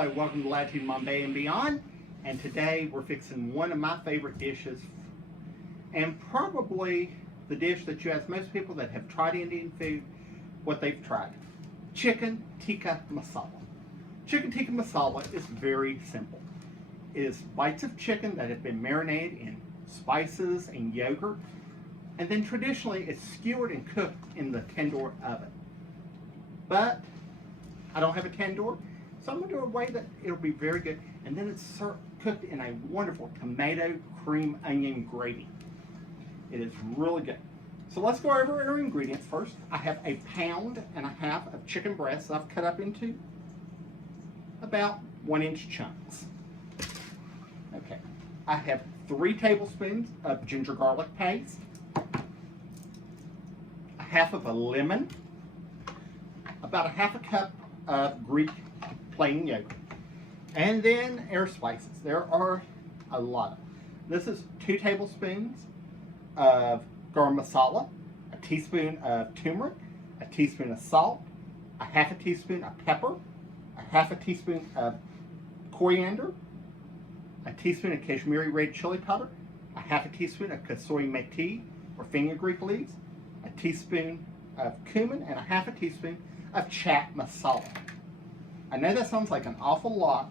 Hello, welcome to Latitude Bombay and Beyond. And today we're fixing one of my favorite dishes, and probably the dish that you ask most people that have tried Indian food what they've tried. Chicken tikka masala. Chicken tikka masala is very simple. It is bites of chicken that have been marinated in spices and yogurt, and then traditionally it's skewered and cooked in the tandoor oven. But I don't have a tandoor, so I'm going to do a way that it'll be very good. And then it's cooked in a wonderful tomato cream onion gravy. It is really good. So let's go over our ingredients first. I have a 1.5 pounds of chicken breasts I've cut up into about 1-inch chunks. Okay. I have 3 tablespoons of ginger garlic paste, a half of a lemon, about a 1/2 cup of Greek plain yogurt, and then our spices. There are a lot. This is 2 tablespoons of garam masala, a teaspoon of turmeric, a teaspoon of salt, a 1/2 teaspoon of pepper, a 1/2 teaspoon of coriander, a teaspoon of Kashmiri red chili powder, a 1/2 teaspoon of kasuri methi or fenugreek leaves, a teaspoon of cumin, and a 1/2 teaspoon of chaat masala. I know that sounds like an awful lot.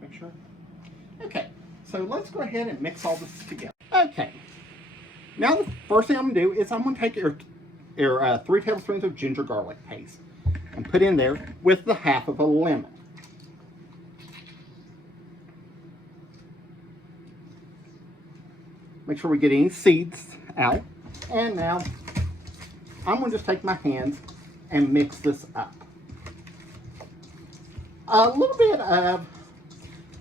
Make sure. Okay, so let's go ahead and mix all this together. Okay, now the first thing I'm going to do is I'm going to take your 3 tablespoons of ginger garlic paste and put in there with the 1/2 of a lemon. Make sure we get any seeds out. And now I'm going to just take my hands and mix this up. A little bit of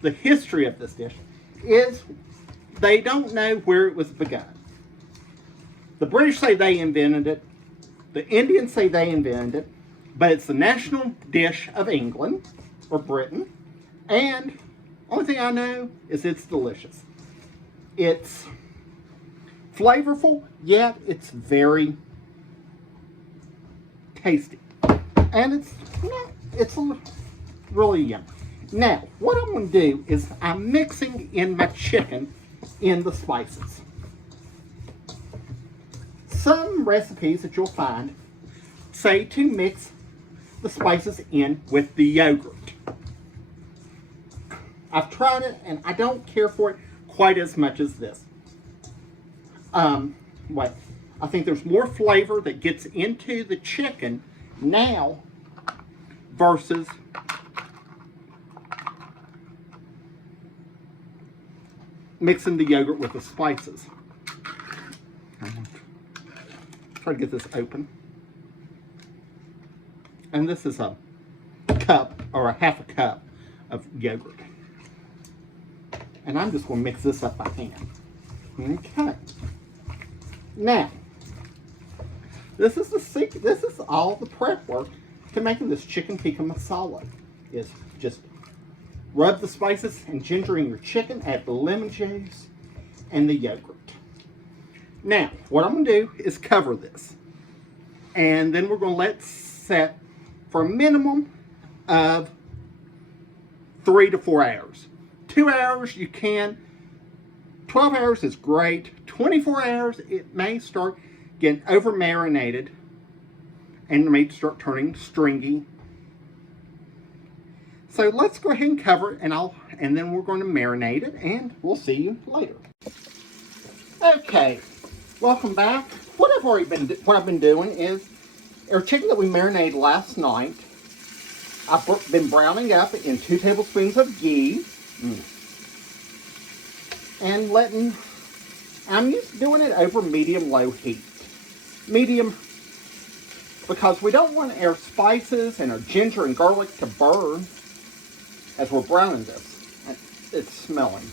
the history of this dish is they don't know where it was begun. The British say they invented it. The Indians say they invented it. But it's the national dish of England or Britain. And only thing I know is it's delicious. It's flavorful, yet it's very tasty, and it's really yummy. Now, what I'm going to do is I'm mixing in my chicken in the spices. Some recipes that you'll find say to mix the spices in with the yogurt. I've tried it, and I don't care for it quite as much as this. I think there's more flavor that gets into the chicken now versus mixing the yogurt with the spices. Try to get this open. And this is a cup or a 1/2 cup of yogurt. And I'm just going to mix this up by hand. Okay. Now, this is the secret. This is all the prep work to making this chicken tikka masala. Is just rub the spices and ginger in your chicken, add the lemon juice and the yogurt. Now, what I'm going to do is cover this, and then we're going to let it set for a minimum of 3 to 4 hours. 2 hours you can. 12 hours is great. 24 hours, it may start getting over marinated and may start turning stringy. So let's go ahead and cover it, and then we're going to marinate it, and we'll see you later. Okay, welcome back. What I've been doing is our chicken that we marinated last night. I've been browning up in 2 tablespoons of ghee. And I'm doing it over medium-low heat. Medium, because we don't want our spices and our ginger and garlic to burn as we're browning this. It's smelling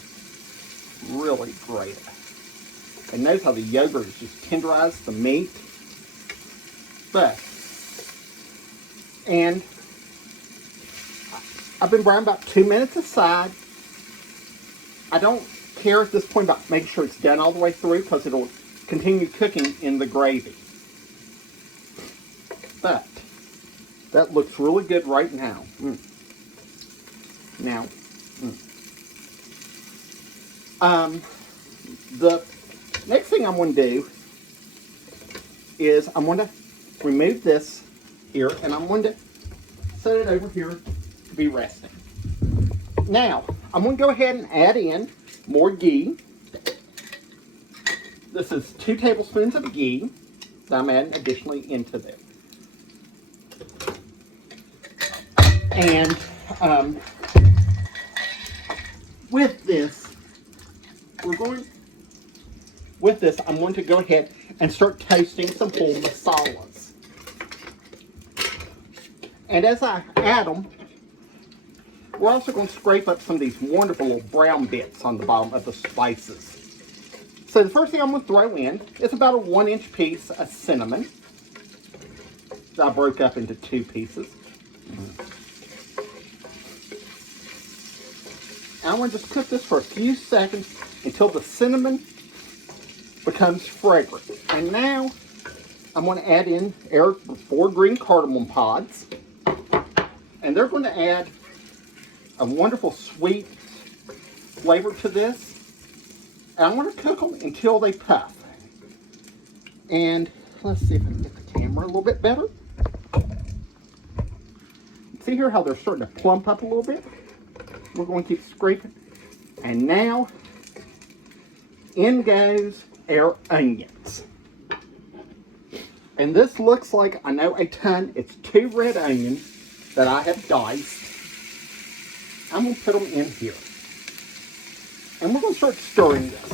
really great. And notice how the yogurt has just tenderized the meat. And I've been browning about 2 minutes aside. I don't care at this point about making sure it's done all the way through, because it'll continue cooking in the gravy. But That looks really good right now. Now, the next thing I'm going to do is I'm going to remove this here, and I'm going to set it over here to be resting. Now, I'm going to go ahead and add in more ghee. This is 2 tablespoons of ghee that I'm adding additionally into this. And with this, I'm going to go ahead and start toasting some whole masalas. And as I add them, we're also going to scrape up some of these wonderful little brown bits on the bottom of the spices. So the first thing I'm going to throw in is about a 1-inch piece of cinnamon that I broke up into 2 pieces. And I'm going to just cook this for a few seconds until the cinnamon becomes fragrant. And now I'm going to add in 4 green cardamom pods. And they're going to add a wonderful sweet flavor to this. And I'm going to cook them until they puff. And let's see if I can get the camera a little bit better. See here how they're starting to plump up a little bit? We're going to keep scraping. And now, in goes our onions. And this looks like, I know, a ton. It's 2 red onions that I have diced. I'm going to put them in here. And we're going to start stirring this.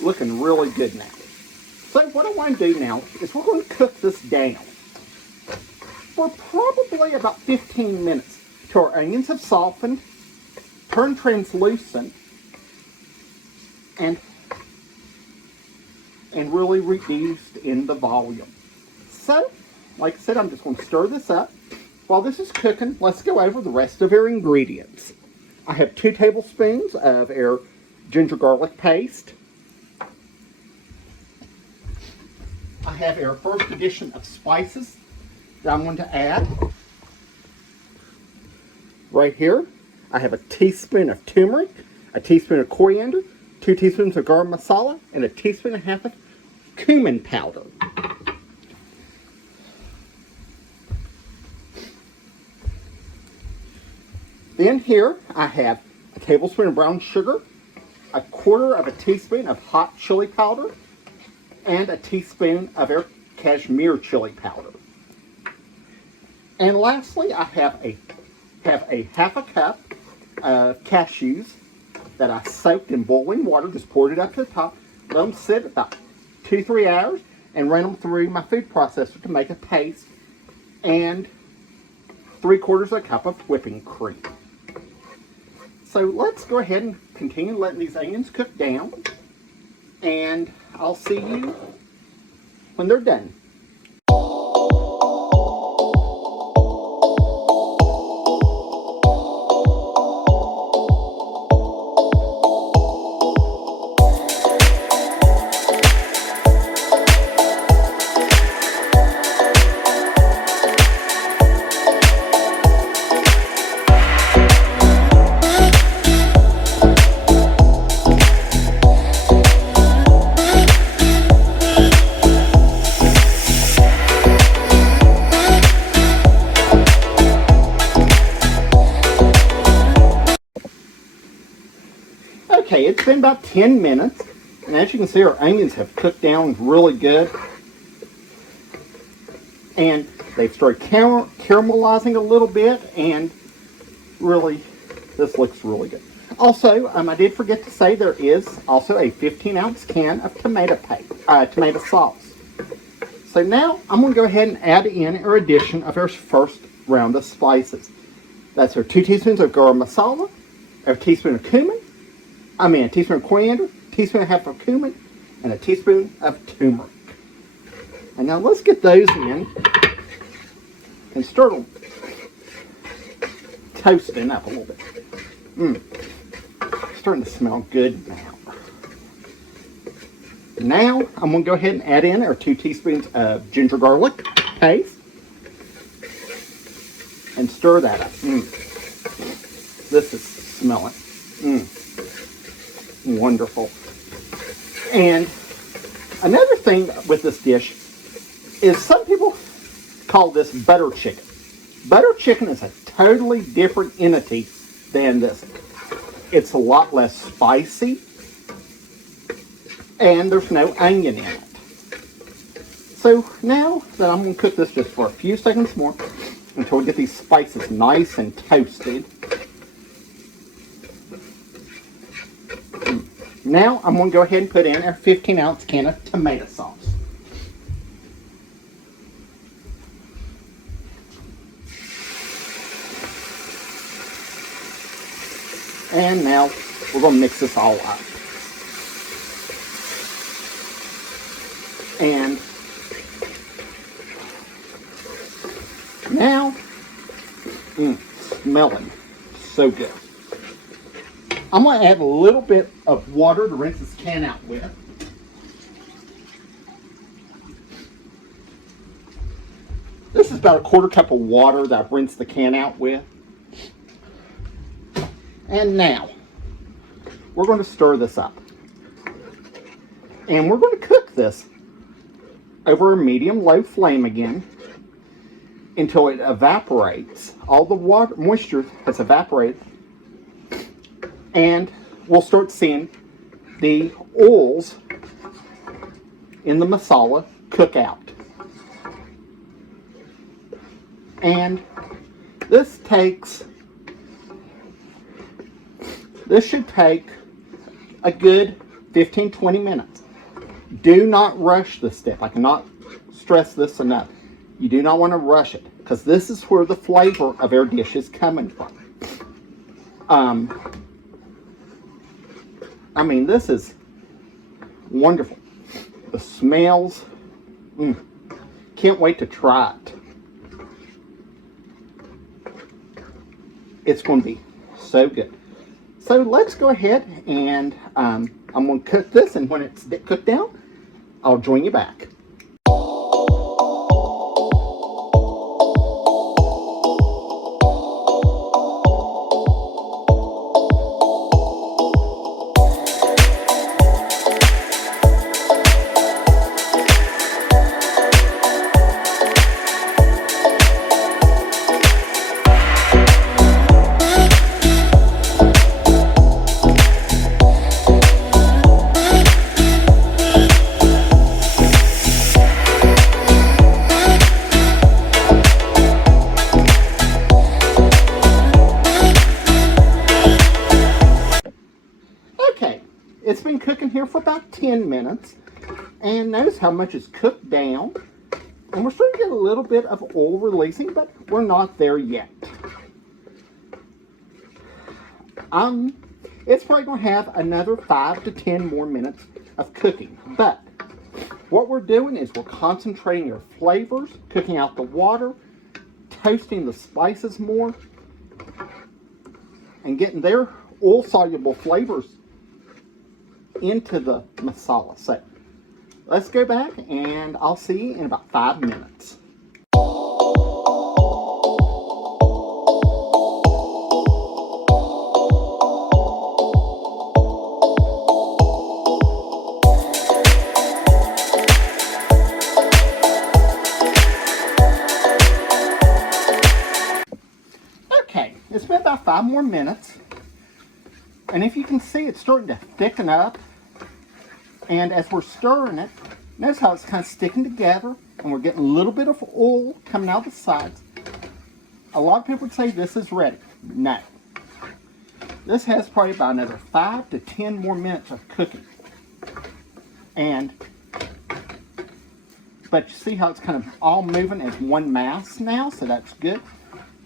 Looking really good now. So what I want to do now is we're going to cook this down for probably about 15 minutes till our onions have softened, turned translucent, and really reduced in the volume. So, like I said, I'm just going to stir this up. While this is cooking, let's go over the rest of our ingredients. I have 2 tablespoons of our ginger garlic paste. I have our first addition of spices that I'm going to add. Right here, I have a teaspoon of turmeric, a teaspoon of coriander, 2 teaspoons of garam masala, and a teaspoon and a half of cumin powder. Then here I have a tablespoon of brown sugar, a 1/4 of a teaspoon of hot chili powder, and a teaspoon of our Kashmir chili powder. And lastly, I have a 1/2 cup of cashews that I soaked in boiling water, just poured it up to the top, let them sit about 2-3 hours, and ran them through my food processor to make a paste, and 3/4 cup of whipping cream. So let's go ahead and continue letting these onions cook down, and I'll see you when they're done. Okay, it's been about 10 minutes, and as you can see, our onions have cooked down really good. And they've started caramelizing a little bit, and really, this looks really good. Also, I did forget to say there is also a 15-ounce can of tomato sauce. So now, I'm going to go ahead and add in our addition of our first round of spices. That's our 2 teaspoons of garam masala, a teaspoon of cumin, a teaspoon of coriander, teaspoon and a half of cumin, and a teaspoon of turmeric. And now let's get those in and start them toasting up a little bit. Starting to smell good now. Now I'm going to go ahead and add in our 2 teaspoons of ginger garlic paste and stir that up. This is smelling wonderful. And another thing with this dish is some people call this butter chicken. Butter chicken is a totally different entity than this. It's a lot less spicy, and there's no onion in it. So now that I'm going to cook this just for a few seconds more until we get these spices nice and toasted. Now I'm going to go ahead and put in our 15-ounce can of tomato sauce. And now we're going to mix this all up. And now, smelling so good. I'm going to add a little bit of water to rinse this can out with. This is about a 1/4 cup of water that I've rinsed the can out with. And now, we're going to stir this up. And we're going to cook this over a medium-low flame again until it evaporates. All the water, moisture has evaporated. And we'll start seeing the oils in the masala cook out. And this should take a good 15-20 minutes. Do not rush this step. I cannot stress this enough. You do not want to rush it, because this is where the flavor of our dish is coming from. I mean, this is wonderful. The smells, can't wait to try it. It's going to be so good. So let's go ahead and I'm going to cook this, and when it's cooked down, I'll join you back. It's been cooking here for about 10 minutes, and notice how much is cooked down, and we're starting to get a little bit of oil releasing, but we're not there yet. It's probably going to have another 5 to 10 more minutes of cooking, but what we're doing is we're concentrating our flavors, cooking out the water, toasting the spices more, and getting their oil-soluble flavors into the masala. So let's go back, and I'll see you in about 5 minutes. Okay, it's been about 5 more minutes, and if you can see, it's starting to thicken up. And as we're stirring it, notice how it's kind of sticking together, and we're getting a little bit of oil coming out the sides. A lot of people would say this is ready. No. This has probably about another 5 to 10 more minutes of cooking. But you see how it's kind of all moving as one mass now, so that's good.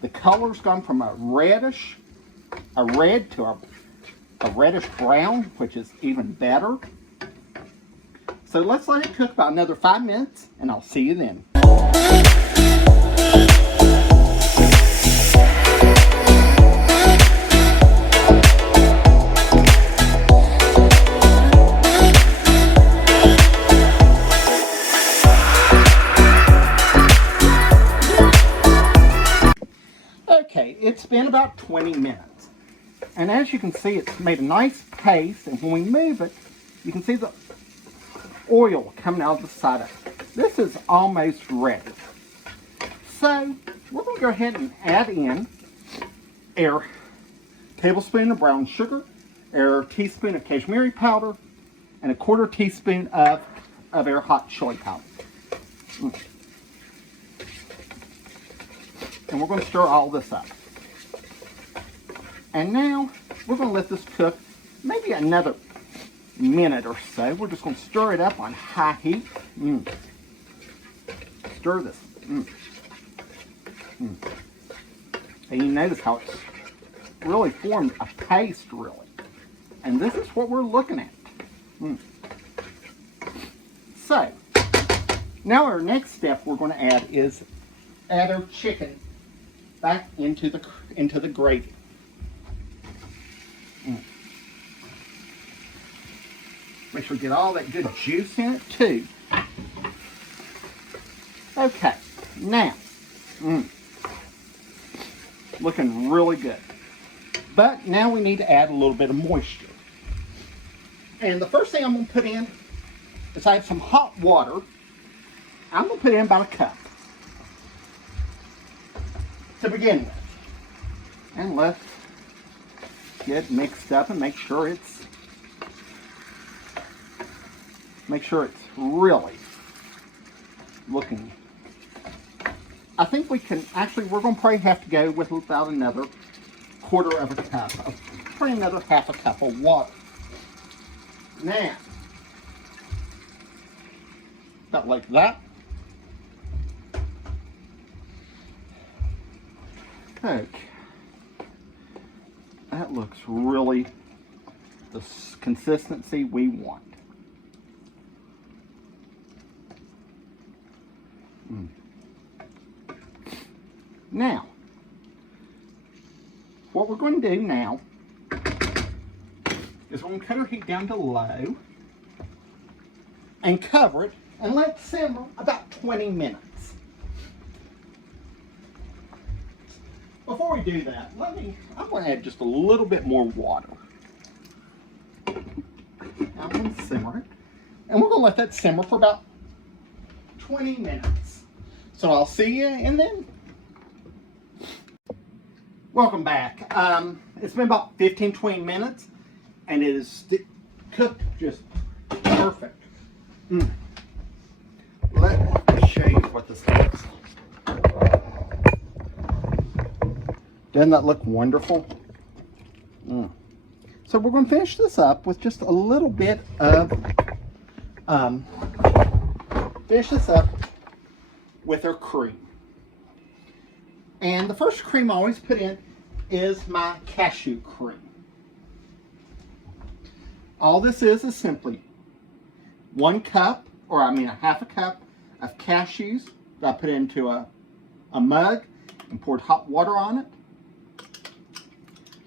The color's gone from a red to a reddish brown, which is even better. So let's let it cook about another 5 minutes, and I'll see you then. it's been about 20 minutes. And as you can see, it's made a nice paste, and when we move it, you can see the oil coming out of the side of it. This is almost ready. So we're going to go ahead and add in a tablespoon of brown sugar, a teaspoon of cashmere powder, and a 1/4 teaspoon of our hot chili powder. And we're going to stir all this up. And now we're going to let this cook maybe another minute or so. We're just going to stir it up on high heat. Stir this. And you notice how it's really formed a paste, really. And this is what we're looking at. So, now our next step we're going to add is add our chicken back into the gravy. Make sure we get all that good juice in it too. Okay, now, looking really good. But now we need to add a little bit of moisture. And the first thing I'm going to put in is I have some hot water. I'm going to put in about a cup to begin with. And let's get mixed up and make sure it's really looking. I think we can, actually, we're going to probably have to go with about another 1/4 of a cup, probably another 1/2 cup of water. Now, about like that. Okay. That looks really the consistency we want. Now, what we're going to do now is we're going to cut our heat down to low and cover it and let it simmer about 20 minutes. Before we do that, I'm going to add just a little bit more water. I'm going to simmer it, and we're going to let that simmer for about 20 minutes. So I'll see you in then. Welcome back. It's been about 15-20 minutes, and it is cooked just perfect. Let me show you what this looks like. Doesn't that look wonderful? So we're going to finish this up with just a little bit of, finish this up with our cream. And the first cream I always put in is my cashew cream. All this is simply 1 cup, or I mean a 1/2 cup of cashews that I put into a mug and poured hot water on it.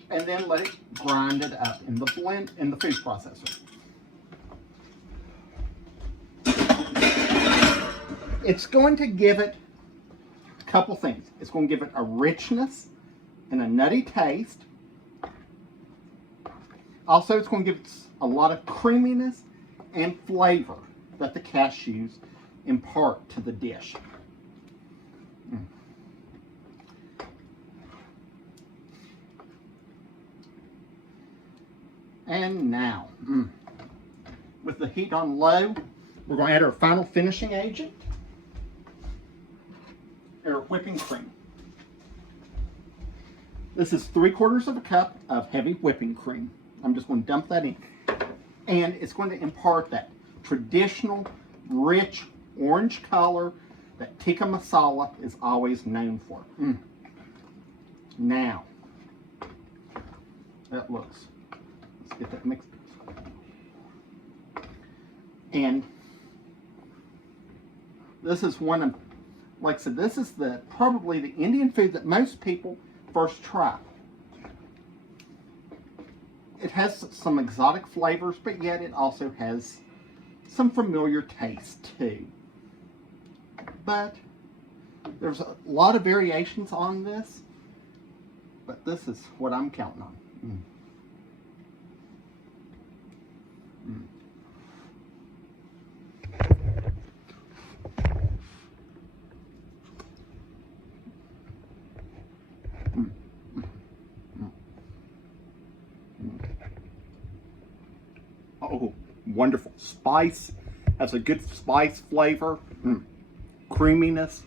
And then let it grind it up in the food processor. It's going to give it a couple things. It's going to give it a richness and a nutty taste. Also, it's going to give it a lot of creaminess and flavor that the cashews impart to the dish. And now, with the heat on low, we're going to add our final finishing agent, our whipping cream. This is 3/4 of a cup of heavy whipping cream. I'm just going to dump that in. And it's going to impart that traditional, rich orange color that tikka masala is always known for. Now, that looks. Get that mixed. And this is one of, like I said, this is probably the Indian food that most people first try. It has some exotic flavors, but yet it also has some familiar taste too. But there's a lot of variations on this, but this is what I'm counting on. Oh, wonderful spice. Has a good spice flavor. Creaminess.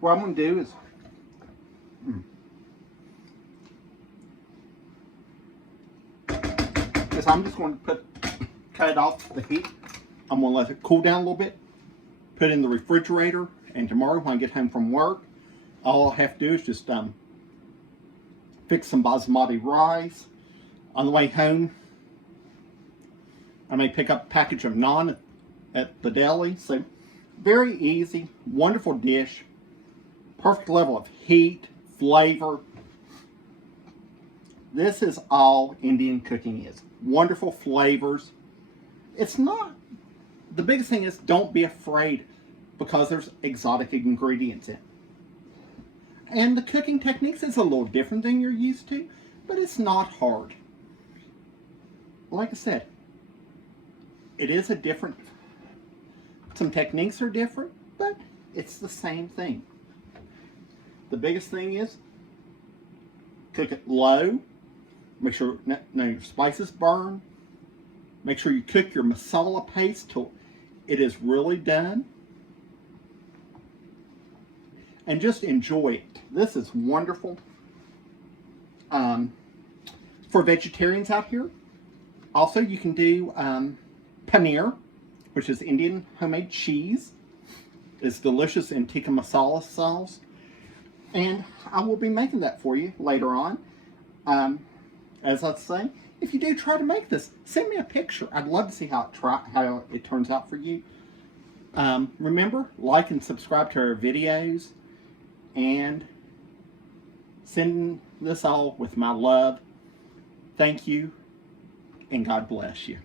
What I'm going to do is I'm just going to cut it off the heat. I'm going to let it cool down a little bit, put it in the refrigerator, and tomorrow when I get home from work, all I have to do is just fix some basmati rice. On the way home, I may pick up a package of naan at the deli. So very easy, wonderful dish, perfect level of heat, flavor. This is all Indian cooking is. Wonderful flavors. It's not, the biggest thing is don't be afraid because there's exotic ingredients in it. And the cooking techniques is a little different than you're used to, but it's not hard. Like I said, it is a different, some techniques are different, but it's the same thing. The biggest thing is cook it low, make sure none of your spices burn, make sure you cook your masala paste till it is really done, and just enjoy it. This is wonderful. For vegetarians out here, also you can do paneer, which is Indian homemade cheese. It's delicious in tikka masala sauce. And I will be making that for you later on. As I say, if you do try to make this, send me a picture. I'd love to see how it turns out for you. Remember, like and subscribe to our videos. And sending this all with my love. Thank you, and God bless you.